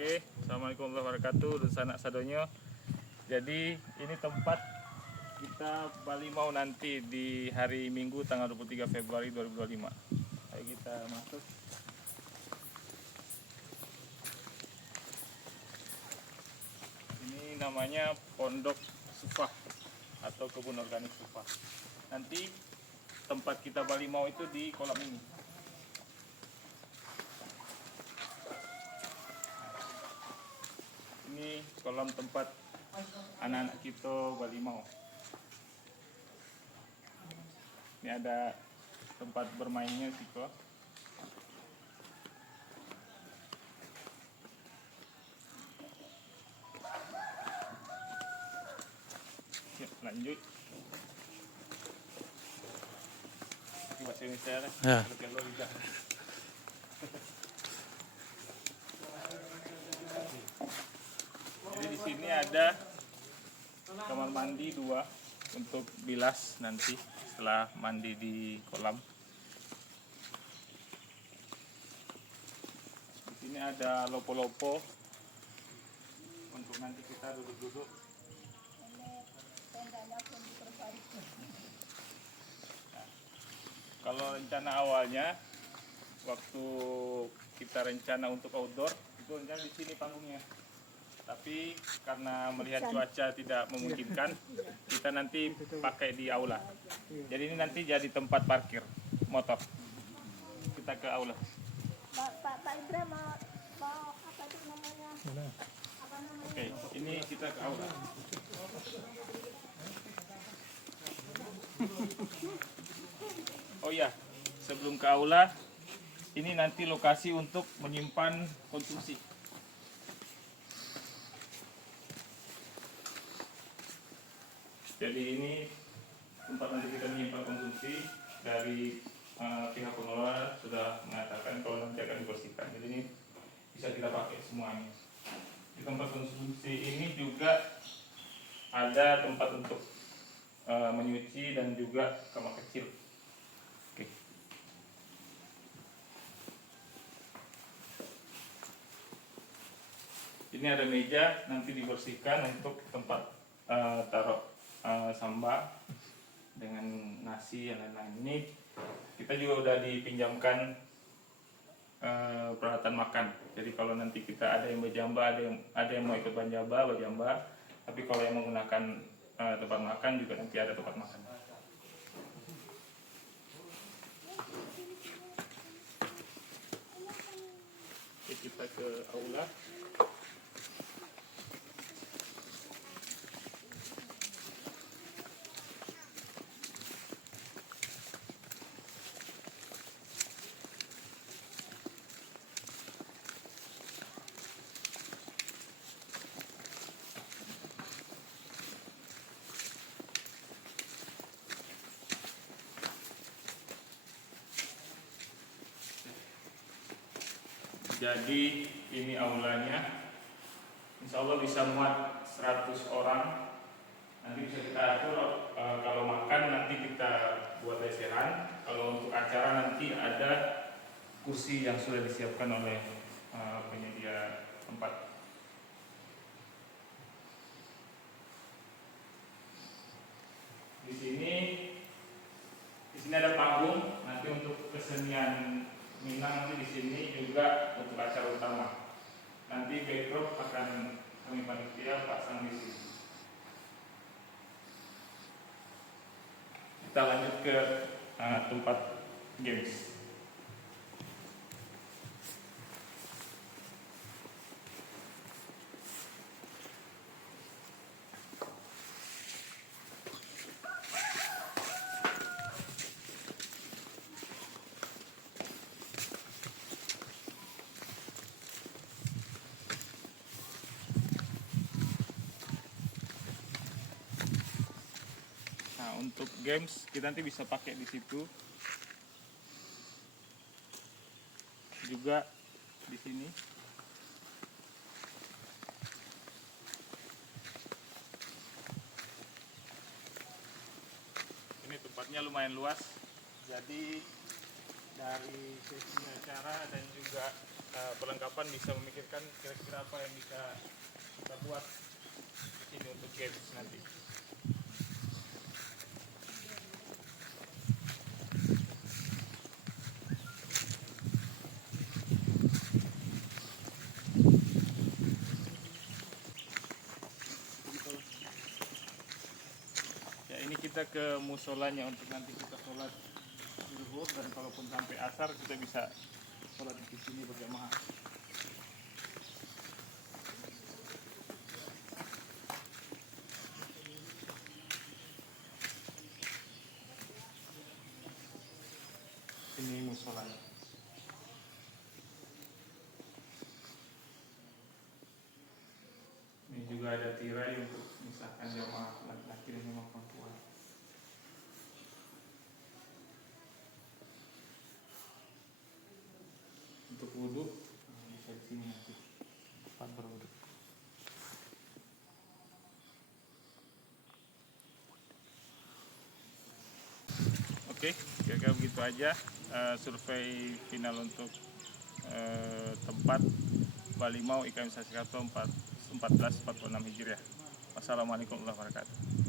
Oke, assalamualaikum warahmatullahi wabarakatuh. Sanak sadonyo. Jadi ini tempat kita Bali mau nanti di hari Minggu tanggal 23 Februari 2025. Ayo kita masuk. Ini namanya Pondok Sufah atau Kebun Organik Sufah. Nanti tempat kita Bali mau itu di kolam ini. Ini kolam tempat anak-anak kita Bali mau. Ini ada tempat bermainnya sih kok. Ya, lanjut. Ini bahasa Indonesia lah. Ya. Kalau juga. Jadi di sini ada kamar mandi 2 untuk bilas nanti setelah mandi di kolam. Di sini ada lopo-lopo untuk nanti kita duduk-duduk. Nah, kalau rencana awalnya waktu kita rencana untuk outdoor itu rencana di sini panggungnya. Tapi karena melihat cuaca tidak memungkinkan, kita nanti pakai di aula. Jadi ini nanti jadi tempat parkir motor. Kita ke aula. Pak Indra mau apa itu namanya? Apa namanya? Oke, ini kita ke aula. Oh ya, sebelum ke aula, ini nanti lokasi untuk menyimpan konsumsi. Jadi ini tempat nanti kita menyimpan konsumsi. Dari pihak pengelola sudah mengatakan kalau nanti akan dibersihkan. Jadi ini bisa kita pakai semuanya. Di tempat konsumsi ini juga ada tempat untuk menyuci dan juga kamar kecil. Oke. Ini ada meja nanti dibersihkan untuk tempat taruh samba dengan nasi dan lain-lain. Ini kita juga udah dipinjamkan peralatan makan. Jadi kalau nanti kita ada yang berjamba, ada yang mau ikut berjamba. Tapi kalau yang menggunakan tempat makan juga nanti ada tempat makan. Oke, kita ke aula. Jadi ini aulanya, insya Allah bisa muat 100 orang. Nanti bisa kita atur, kalau makan nanti kita buat lesehan. Kalau untuk acara nanti ada kursi yang sudah disiapkan oleh penyedia tempat. Di sini ada panggung nanti untuk kesenian Minang. Nanti di sini juga untuk acara utama. Nanti backdrop akan kami panitia pasang di sini. Kita lanjut ke tempat games. Nah, untuk games kita nanti bisa pakai di situ. Juga di sini. Ini tempatnya lumayan luas. Jadi dari sesi acara dan juga perlengkapan bisa memikirkan kira-kira apa yang bisa kita buat ini untuk games nanti. Ya, ini kita ke musolanya untuk nanti kita sholat zuhur, dan kalaupun sampai asar kita bisa sholat di sini berjamaah. Ini musolanya. Ini juga ada tirai untuk misalkan jamaah laki-laki dan jamaah perempuan. Untuk wudhu bisa di sini nanti tempat berwudhu. Oke, kira-kira begitu aja survei final untuk tempat Bali Mau IKM Sasikato 1446 Hijriah. Wassalamualaikum warahmatullahi wabarakatuh.